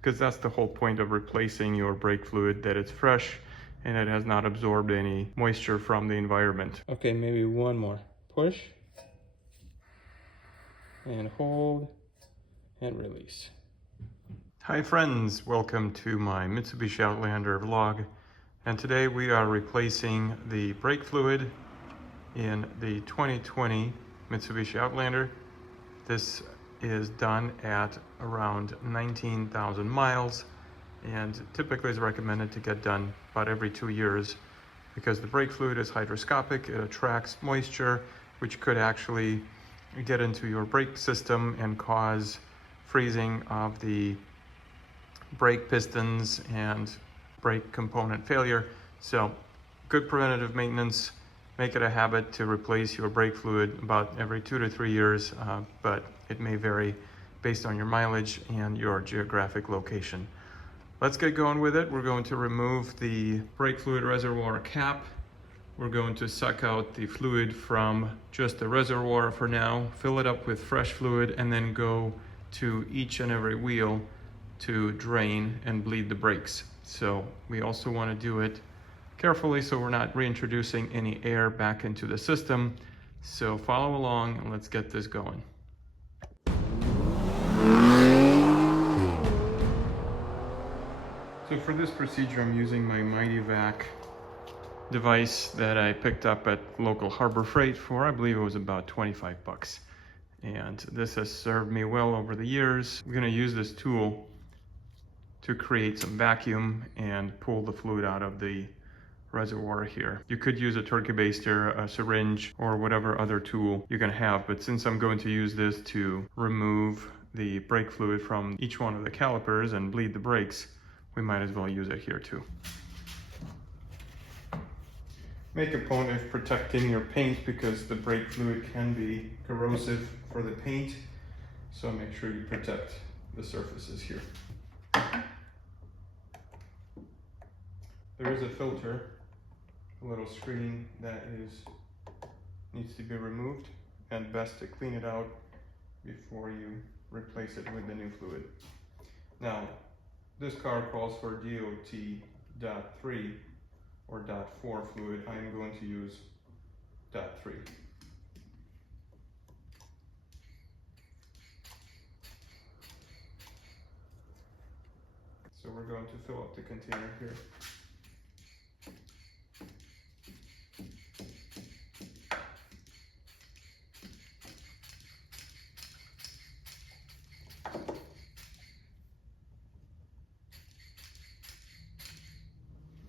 because that's the whole point of replacing your brake fluid, that it's fresh and it has not absorbed any moisture from the environment. Okay, maybe one more. Push and hold and release. Hi friends, welcome to my Mitsubishi Outlander vlog. And today we are replacing the brake fluid in the 2020 Mitsubishi Outlander. This is done at around 19,000 miles and typically is recommended to get done about every 2 years because the brake fluid is hydroscopic. It attracts moisture, which could actually get into your brake system and cause freezing of the brake pistons and brake component failure. So good preventative maintenance. Make it a habit to replace your brake fluid about every 2 to 3 years, but it may vary based on your mileage and your geographic location. Let's get going with it. We're going to remove the brake fluid reservoir cap. We're going to suck out the fluid from just the reservoir for now, fill it up with fresh fluid, and then go to each and every wheel to drain and bleed the brakes. So we also want to do it carefully so we're not reintroducing any air back into the system. So follow along and let's get this going. So for this procedure, I'm using my MightyVac device that I picked up at local Harbor Freight for, I believe it was about 25 bucks. And this has served me well over the years. I'm gonna use this tool to create some vacuum and pull the fluid out of the reservoir here. You could use a turkey baster, a syringe, or whatever other tool you're gonna have, but since I'm going to use this to remove the brake fluid from each one of the calipers and bleed the brakes, we might as well use it here too. Make a point of protecting your paint because the brake fluid can be corrosive for the paint, so make sure you protect the surfaces here. There is a filter, a little screen that needs to be removed, and best to clean it out before you replace it with the new fluid. Now, this car calls for DOT.3 or .4 fluid. I am going to use .3. So we're going to fill up the container here.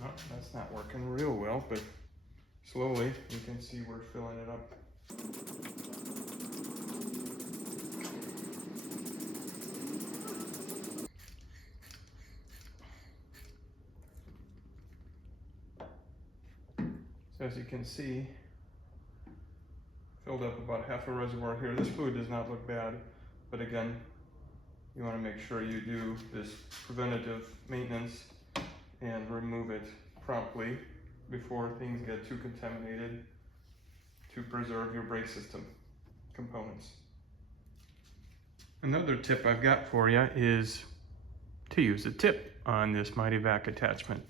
No, that's not working real well, but slowly you can see we're filling it up. So as you can see, filled up about half a reservoir here. This fluid does not look bad, but again, you want to make sure you do this preventative maintenance and remove it promptly before things get too contaminated to preserve your brake system components. Another tip I've got for you is to use a tip on this MightyVac attachment.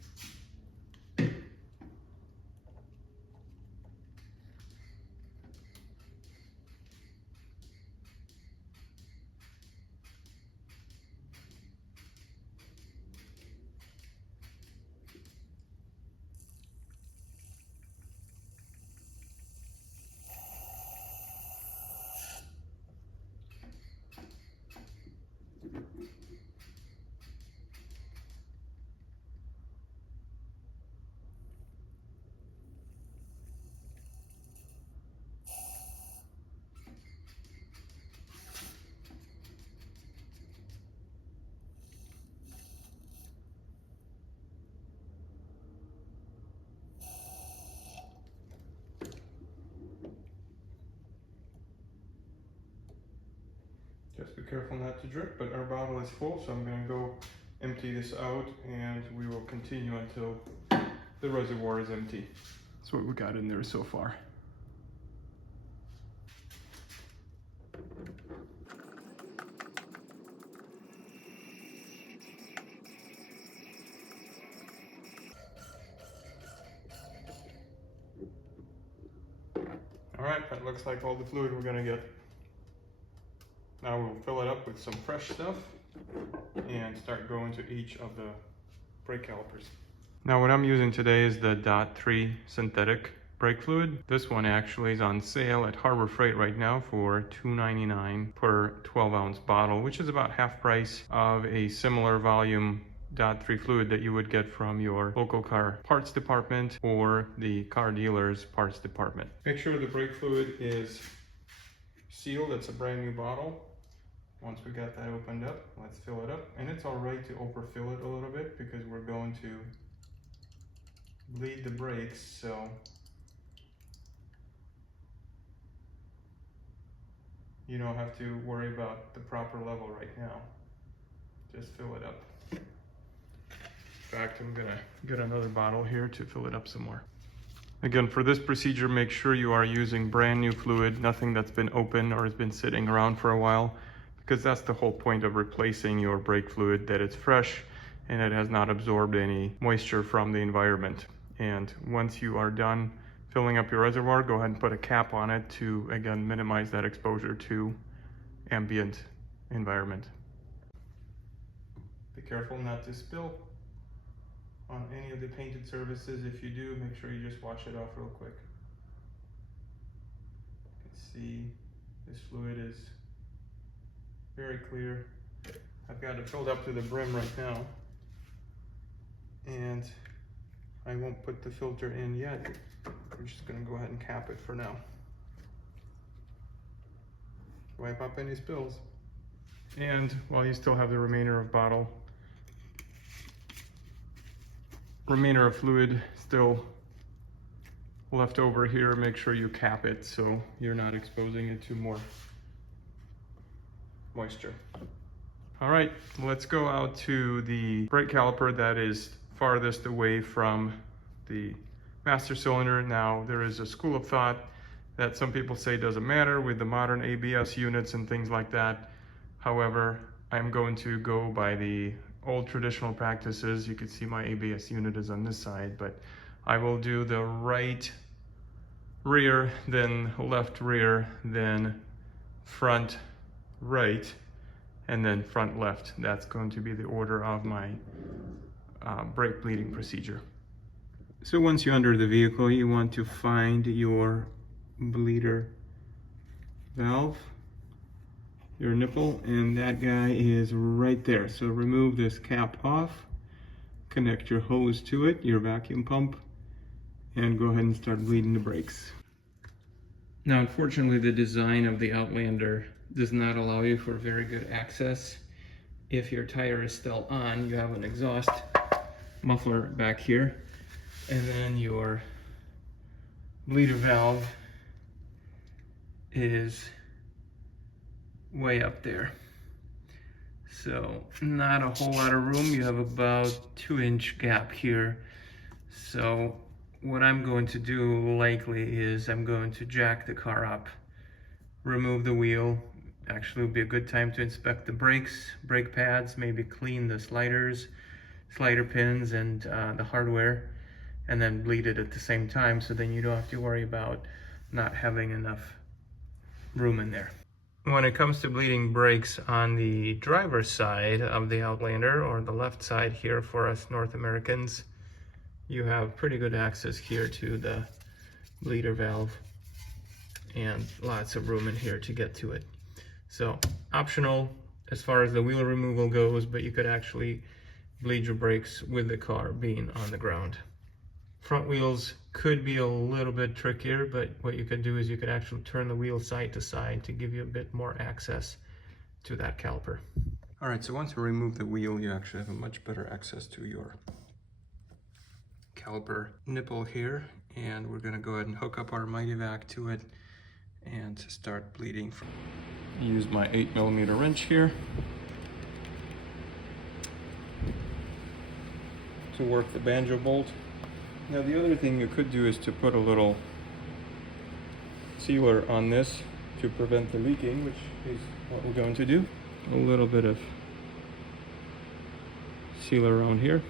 Just be careful not to drip, but our bottle is full, so I'm going to go empty this out and we will continue until the reservoir is empty. That's what we got in there so far. Alright, that looks like all the fluid we're gonna get. Now we'll fill it up with some fresh stuff and start going to each of the brake calipers. Now what I'm using today is the .3 synthetic brake fluid. This one actually is on sale at Harbor Freight right now for $2.99 per 12-ounce bottle, which is about half price of a similar volume .3 fluid that you would get from your local car parts department or the car dealer's parts department. Make sure the brake fluid is sealed. It's a brand new bottle. Once we got that opened up, let's fill it up. And it's all right to overfill it a little bit because we're going to bleed the brakes, so you don't have to worry about the proper level right now. Just fill it up. In fact, I'm gonna get another bottle here to fill it up some more. Again, for this procedure, make sure you are using brand new fluid, nothing that's been open or has been sitting around for a while, because that's the whole point of replacing your brake fluid, that it's fresh and it has not absorbed any moisture from the environment. And once you are done filling up your reservoir, go ahead and put a cap on it to, again, minimize that exposure to ambient environment. Be careful not to spill on any of the painted surfaces. If you do, make sure you just wash it off real quick. You can see this fluid is very clear. I've got it filled up to the brim right now, and I won't put the filter in yet. I'm just gonna go ahead and cap it for now. Wipe up any spills. And while you still have the remainder of fluid still left over here, make sure you cap it so you're not exposing it to more moisture. All right, let's go out to the brake caliper that is farthest away from the master cylinder. Now, there is a school of thought that some people say doesn't matter with the modern ABS units and things like that. However, I'm going to go by the old traditional practices. You can see my ABS unit is on this side, but I will do the right rear, then left rear, then front right, and then front left. That's going to be the order of my brake bleeding procedure. So once you're under the vehicle, you want to find your bleeder valve, your nipple, and that guy is right there. So remove this cap off, connect your hose to it, your vacuum pump, and go ahead and start bleeding the brakes. Now, unfortunately, the design of the Outlander does not allow you for very good access. If your tire is still on, you have an exhaust muffler back here, and then your bleeder valve is way up there. So not a whole lot of room. You have about 2-inch gap here. So what I'm going to do likely is I'm going to jack the car up, remove the wheel. Actually, it would be a good time to inspect the brakes, brake pads, maybe clean the sliders, slider pins, and the hardware, and then bleed it at the same time, so then you don't have to worry about not having enough room in there. When it comes to bleeding brakes on the driver's side of the Outlander, or the left side here for us North Americans, you have pretty good access here to the bleeder valve and lots of room in here to get to it. So optional as far as the wheel removal goes, but you could actually bleed your brakes with the car being on the ground. Front wheels could be a little bit trickier, but what you could do is you could actually turn the wheel side to side to give you a bit more access to that caliper. All right, so once you remove the wheel, you actually have a much better access to your caliper nipple here, and we're gonna go ahead and hook up our Mighty-Vac to it and start bleeding. Use my 8mm wrench here to work the banjo bolt. Now the other thing you could do is to put a little sealer on this to prevent the leaking, which is what we're going to do. A little bit of sealer around here.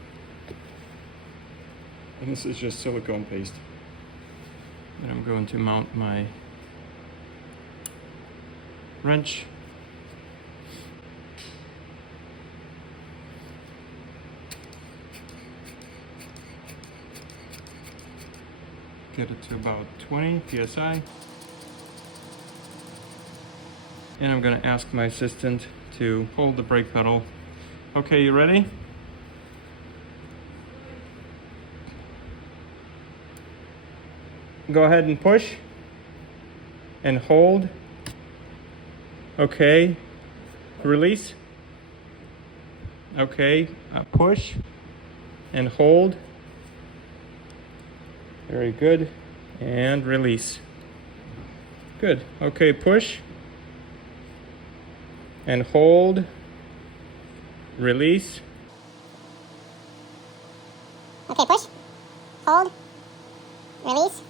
And this is just silicone paste. And I'm going to mount my wrench. Get it to about 20 psi. And I'm gonna ask my assistant to hold the brake pedal. Okay, you ready? Go ahead and push and hold. Okay, release. Okay, push and hold. Very good. And release. Good. Okay, push and hold. Release. Okay, push, hold, release,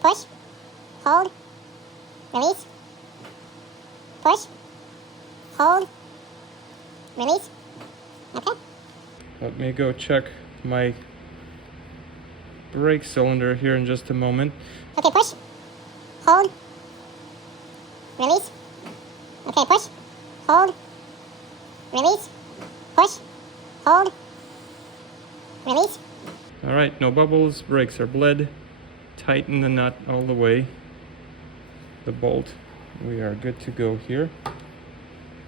push, hold, release, push, hold, release. Okay. Let me go check my brake cylinder here in just a moment. Okay, push, hold, release. Okay, push, hold, release, push, hold, release. All right, no bubbles, brakes are bled. Tighten the nut all the way, the bolt. We are good to go here.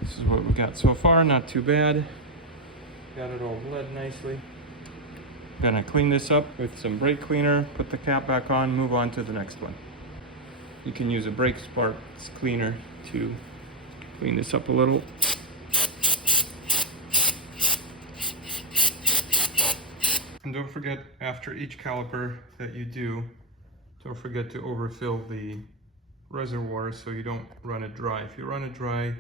This is what we got so far, not too bad. Got it all bled nicely. Gonna clean this up with some brake cleaner, put the cap back on, move on to the next one. You can use a brake sparks cleaner to clean this up a little. And don't forget, after each caliper that you do, don't forget to overfill the reservoir so you don't run it dry. If you run it dry,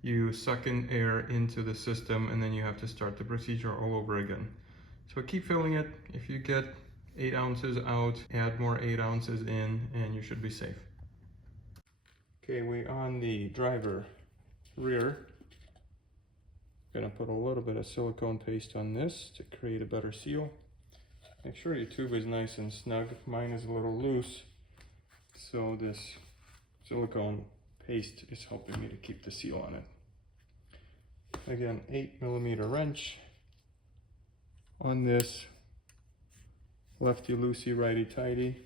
you suck in air into the system and then you have to start the procedure all over again. So keep filling it. If you get 8 ounces out, add more 8 ounces in and you should be safe. Okay, we're on the driver rear. Gonna put a little bit of silicone paste on this to create a better seal. Make sure your tube is nice and snug. Mine is a little loose, so this silicone paste is helping me to keep the seal on it. Again, 8mm wrench on this, lefty loosey, righty tighty.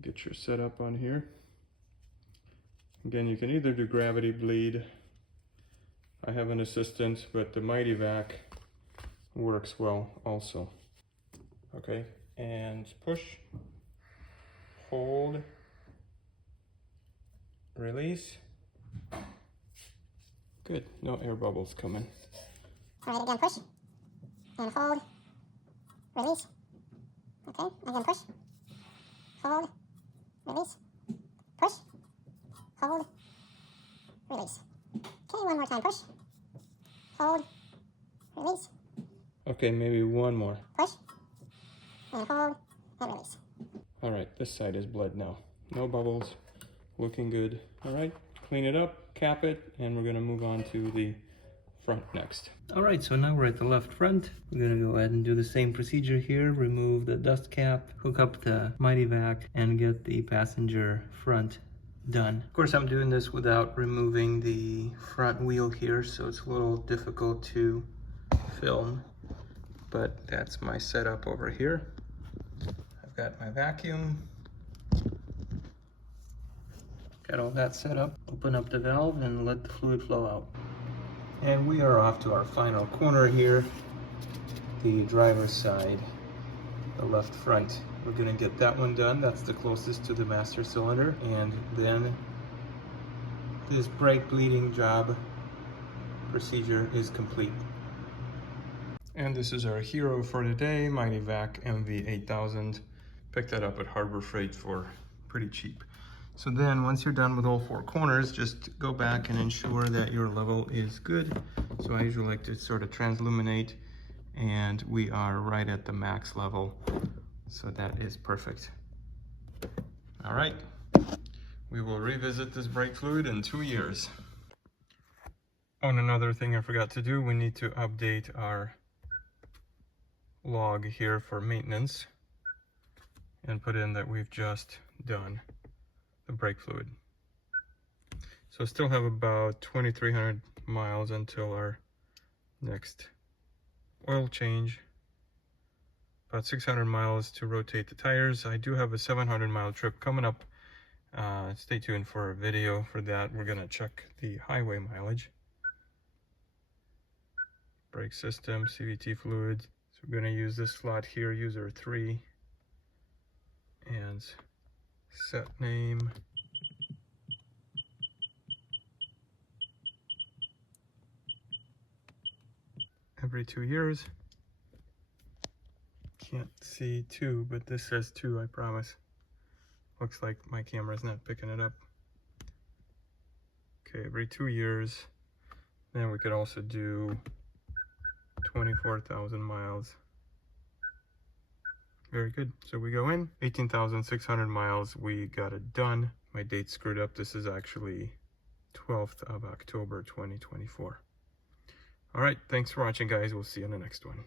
Get your setup on here. Again, you can either do gravity bleed. I have an assistant, but the Mighty Vac works well also. Okay, and push, hold, release. Good, no air bubbles coming. All right, again, push and hold, release. Okay, again, push, hold, release, push, hold, release. Okay, one more time, push, hold, release. Okay, maybe one more. Push, and hold, and release. All right, this side is bled now. No bubbles, looking good. All right, clean it up, cap it, and we're gonna move on to the front next. All right, so now we're at the left front. We're gonna go ahead and do the same procedure here. Remove the dust cap, hook up the Mighty Vac, and get the passenger front done. Of course, I'm doing this without removing the front wheel here, so it's a little difficult to film, but that's my setup over here. I've got my vacuum. Got all that set up. Open up the valve and let the fluid flow out. And we are off to our final corner here, the driver's side, the left front. We're gonna get that one done. That's the closest to the master cylinder. And then this brake bleeding job procedure is complete. And this is our hero for today, Mighty Vac MV8000. Picked that up at Harbor Freight for pretty cheap. So then once you're done with all 4 corners, just go back and ensure that your level is good. So I usually like to sort of transluminate, and we are right at the max level. So that is perfect. All right, we will revisit this brake fluid in 2 years. Oh, and another thing I forgot to do, we need to update our log here for maintenance and put in that we've just done the brake fluid. So still have about 2,300 miles until our next oil change. About 600 miles to rotate the tires. I do have a 700-mile trip coming up. Stay tuned for a video for that. We're gonna check the highway mileage. Brake system, CVT fluids. So we're gonna use this slot here, user 3. And set name. Every 2 years. Can't see 2, but this says 2, I promise. Looks like my camera's not picking it up. Okay, every 2 years. Then we could also do 24,000 miles. Very good. So we go in, 18,600 miles. We got it done. My date's screwed up. This is actually 12th of October, 2024. All right, thanks for watching, guys. We'll see you in the next one.